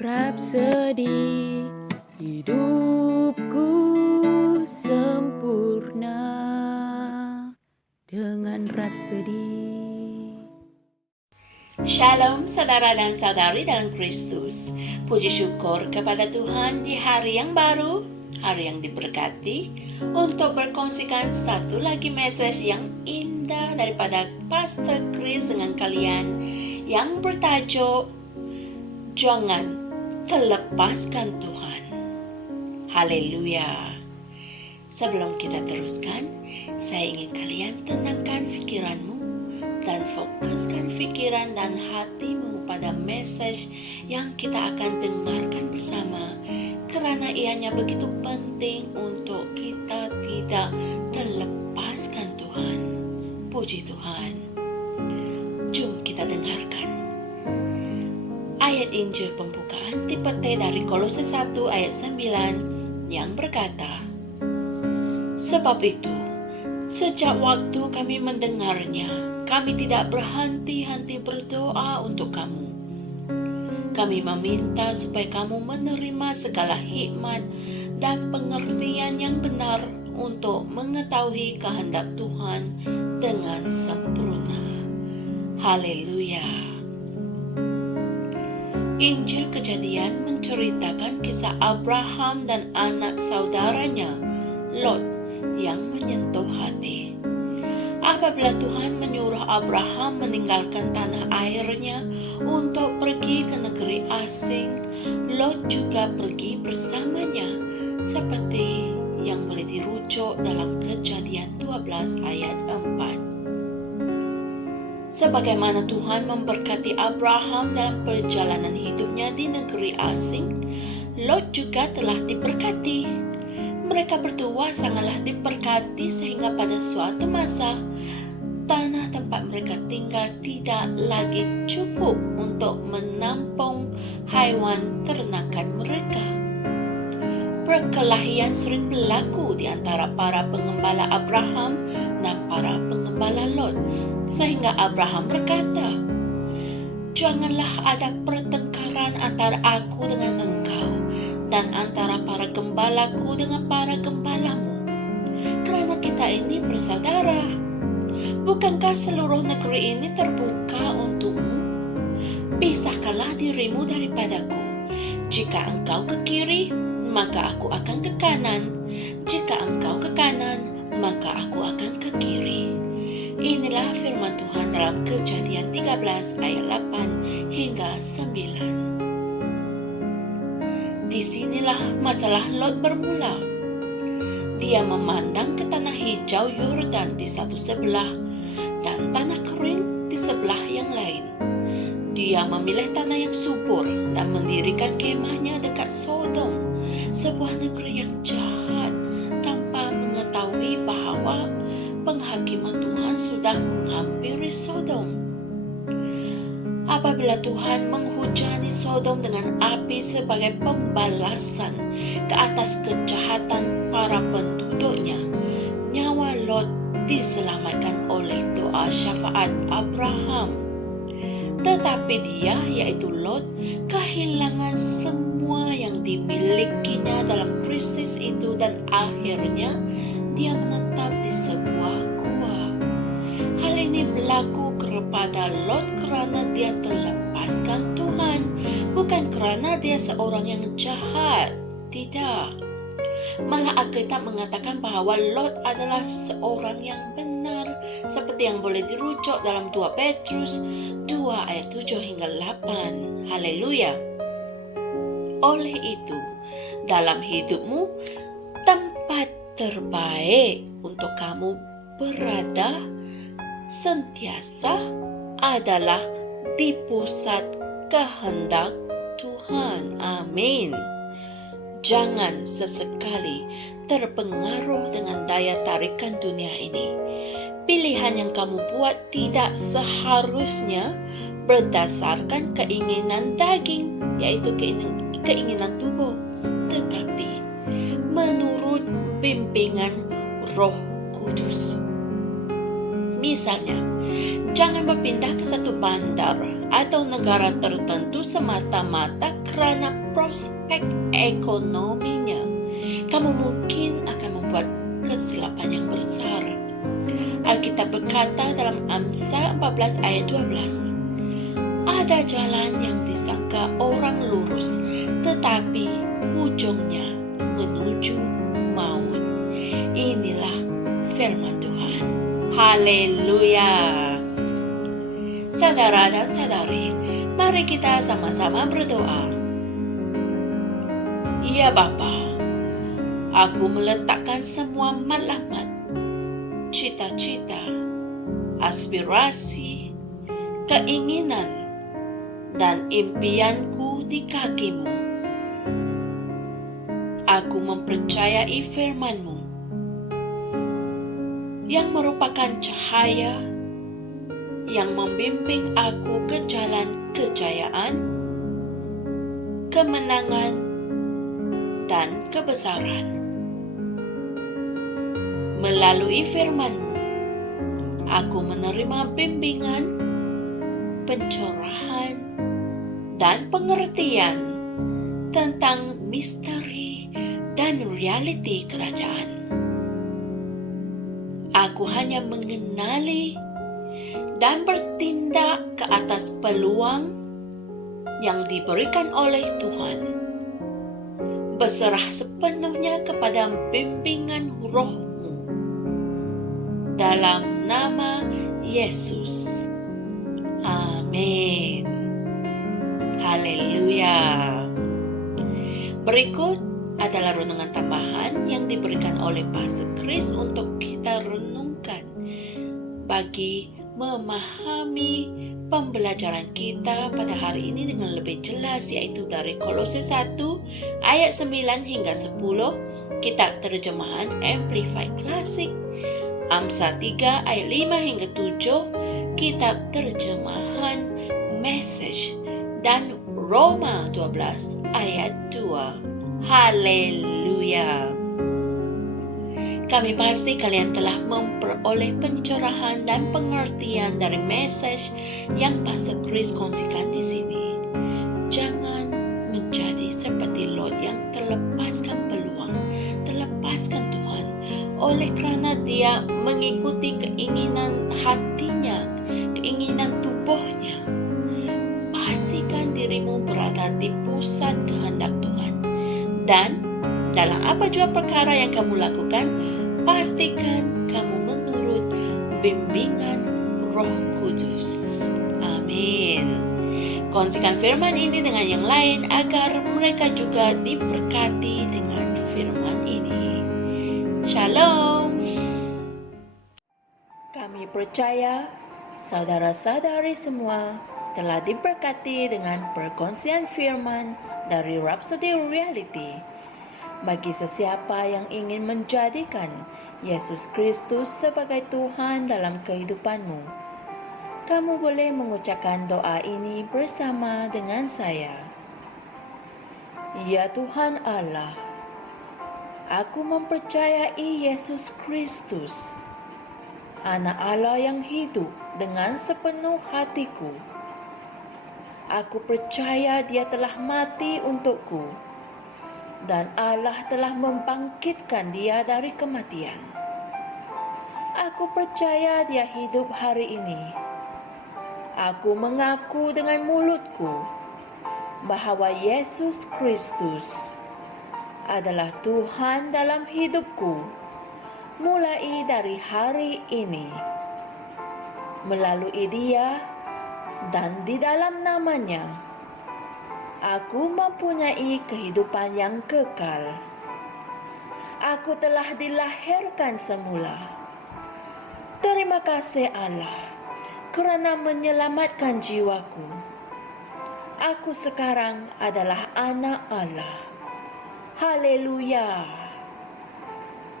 Rapsodi hidupku sempurna dengan Rapsodi. Shalom saudara dan saudari dalam Kristus. Puji syukur kepada Tuhan di hari yang baru, hari yang diberkati, untuk berkongsikan satu lagi message yang indah daripada Pastor Chris dengan kalian yang bertajuk Jangan Terlepaskan Tuhan. Haleluya. Sebelum kita teruskan, saya ingin kalian tenangkan pikiranmu dan fokuskan pikiran dan hatimu pada message yang kita akan dengarkan bersama, karena ianya begitu penting untuk kita tidak terlepaskan Tuhan. Puji Tuhan. Jom kita dengarkan ayat Injil pembukaan dipetik dari Kolose 1 ayat 9 yang berkata, "Sebab itu, sejak waktu kami mendengarnya, kami tidak berhenti-henti berdoa untuk kamu. Kami meminta supaya kamu menerima segala hikmat dan pengertian yang benar untuk mengetahui kehendak Tuhan dengan sempurna." Haleluya. Injil Kejadian menceritakan kisah Abraham dan anak saudaranya, Lot, yang menyentuh hati. Apabila Tuhan menyuruh Abraham meninggalkan tanah airnya untuk pergi ke negeri asing, Lot juga pergi bersamanya, seperti yang boleh dirujuk dalam Kejadian 12 ayat 4. Sebagaimana Tuhan memberkati Abraham dalam perjalanan hidupnya di negeri asing, Lot juga telah diberkati. Mereka berdua sangatlah diberkati sehingga pada suatu masa, tanah tempat mereka tinggal tidak lagi cukup untuk menampung haiwan ternakan mereka. Perkelahian sering berlaku di antara para pengembala Abraham dan para pengembala Lot, sehingga Abraham berkata, "Janganlah ada pertengkaran antara aku dengan engkau dan antara para gembalaku dengan para gembalamu, kerana kita ini bersaudara. Bukankah seluruh negeri ini terbuka untukmu? Pisahkanlah dirimu daripadaku. Jika engkau ke kiri, maka aku akan ke kanan. Jika engkau ke kanan, maka aku akan ke kiri." Inilah firman Tuhan dalam Kejadian 13 ayat 8 hingga 9. Disinilah masalah Lot bermula. Dia memandang ke tanah hijau Yordan di satu sebelah dan tanah kering di sebelah yang lain. Dia memilih tanah yang subur dan mendirikan kemahnya dekat Sodom, sebuah negeri yang jahat, tanpa mengetahui bahawa penghakiman Tuhan sudah menghampiri Sodom. Apabila Tuhan menghujani Sodom dengan api sebagai pembalasan ke atas kejahatan para penduduknya, nyawa Lot diselamatkan oleh doa syafaat Abraham. Tetapi dia, yaitu Lot, kehilangan semua yang dimilikinya dalam krisis itu dan akhirnya dia menetap di sebuah gua. Hal ini berlaku kepada Lot kerana dia terlepaskan Tuhan, bukan kerana dia seorang yang jahat. Tidak. Malah Alkitab mengatakan bahawa Lot adalah seorang yang benar, seperti yang boleh dirujuk dalam 2 Petrus 2 ayat 7 hingga 8. Haleluya. Oleh itu, dalam hidupmu, tempat terbaik untuk kamu berada sentiasa adalah di pusat kehendak Tuhan. Amin. Jangan sesekali terpengaruh dengan daya tarikan dunia ini. Pilihan yang kamu buat tidak seharusnya berdasarkan keinginan daging, yaitu keinginan tubuh, tetapi menurut bimbingan Roh Kudus. Misalnya, Jangan berpindah ke satu bandar atau negara tertentu semata-mata kerana prospek ekonominya. Kamu mungkin akan membuat kesilapan yang besar. Alkitab berkata dalam Amsal 14 ayat 12, ada jalan yang disangka orang lurus, tetapi ujungnya menuju maut. Inilah firman Tuhan. Haleluya. Saudara dan saudari, mari kita sama-sama berdoa. Ya Bapa, aku meletakkan semua matlamat, cita-cita, aspirasi, keinginan, dan impianku di kaki-Mu. Aku mempercayai firman-Mu yang merupakan cahaya yang membimbing aku ke jalan kejayaan, kemenangan, dan kebesaran. Melalui firman-Mu, aku menerima bimbingan, pencerahan, dan pengertian tentang misteri dan realiti kerajaan. Aku hanya mengenali dan bertindak ke atas peluang yang diberikan oleh Tuhan, berserah sepenuhnya kepada bimbingan Roh-Mu. Dalam nama Yesus. Amin. Haleluya. Berikut adalah renungan tambahan yang diberikan oleh Pastor Chris untuk kita renungkan bagi memahami pembelajaran kita pada hari ini dengan lebih jelas, yaitu dari Kolose 1 ayat 9 hingga 10, kitab terjemahan Amplified Classic, Amsal 3 ayat 5 hingga 7, kitab terjemahan Message, dan Roma 12 ayat 2. Haleluya. Kami pasti kalian telah memperoleh pencerahan dan pengertian dari message yang Pastor Chris kongsikan di sini. Jangan menjadi seperti Lot yang terlepaskan peluang, terlepaskan Tuhan, oleh kerana dia mengikuti keinginan hatinya, keinginan tubuhnya. Pastikan dirimu berada di pusat kehendak Tuhan. Dan dalam apa jua perkara yang kamu lakukan, pastikan kamu menurut bimbingan Roh Kudus. Amin. Kongsikan firman ini dengan yang lain agar mereka juga diberkati dengan firman ini. Shalom. Kami percaya saudara-saudari semua telah diberkati dengan perkongsian firman dari Rhapsody Reality. Bagi sesiapa yang ingin menjadikan Yesus Kristus sebagai Tuhan dalam kehidupanmu, kamu boleh mengucapkan doa ini bersama dengan saya. Ya Tuhan Allah, aku mempercayai Yesus Kristus, Anak Allah yang hidup dengan sepenuh hatiku. Aku percaya Dia telah mati untukku, dan Allah telah membangkitkan Dia dari kematian. Aku percaya Dia hidup hari ini. Aku mengaku dengan mulutku bahawa Yesus Kristus adalah Tuhan dalam hidupku mulai dari hari ini. Melalui Dia dan di dalam nama-Nya, aku mempunyai kehidupan yang kekal. Aku telah dilahirkan semula. Terima kasih Allah kerana menyelamatkan jiwaku. Aku sekarang adalah anak Allah. Haleluya.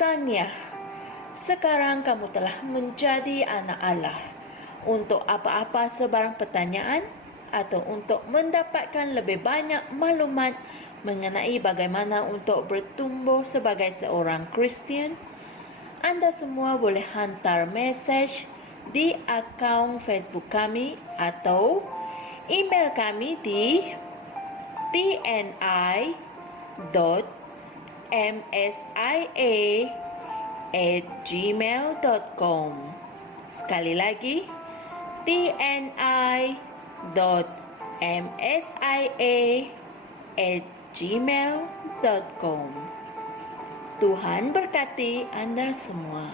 Tahniah, sekarang kamu telah menjadi anak Allah. Untuk apa-apa sebarang pertanyaan atau untuk mendapatkan lebih banyak maklumat mengenai bagaimana untuk bertumbuh sebagai seorang Kristian, anda semua boleh hantar mesej di akun Facebook kami atau email kami di tni.msia@gmail.com. Sekali lagi, tni.msia@gmail.com. Tuhan berkati Anda semua.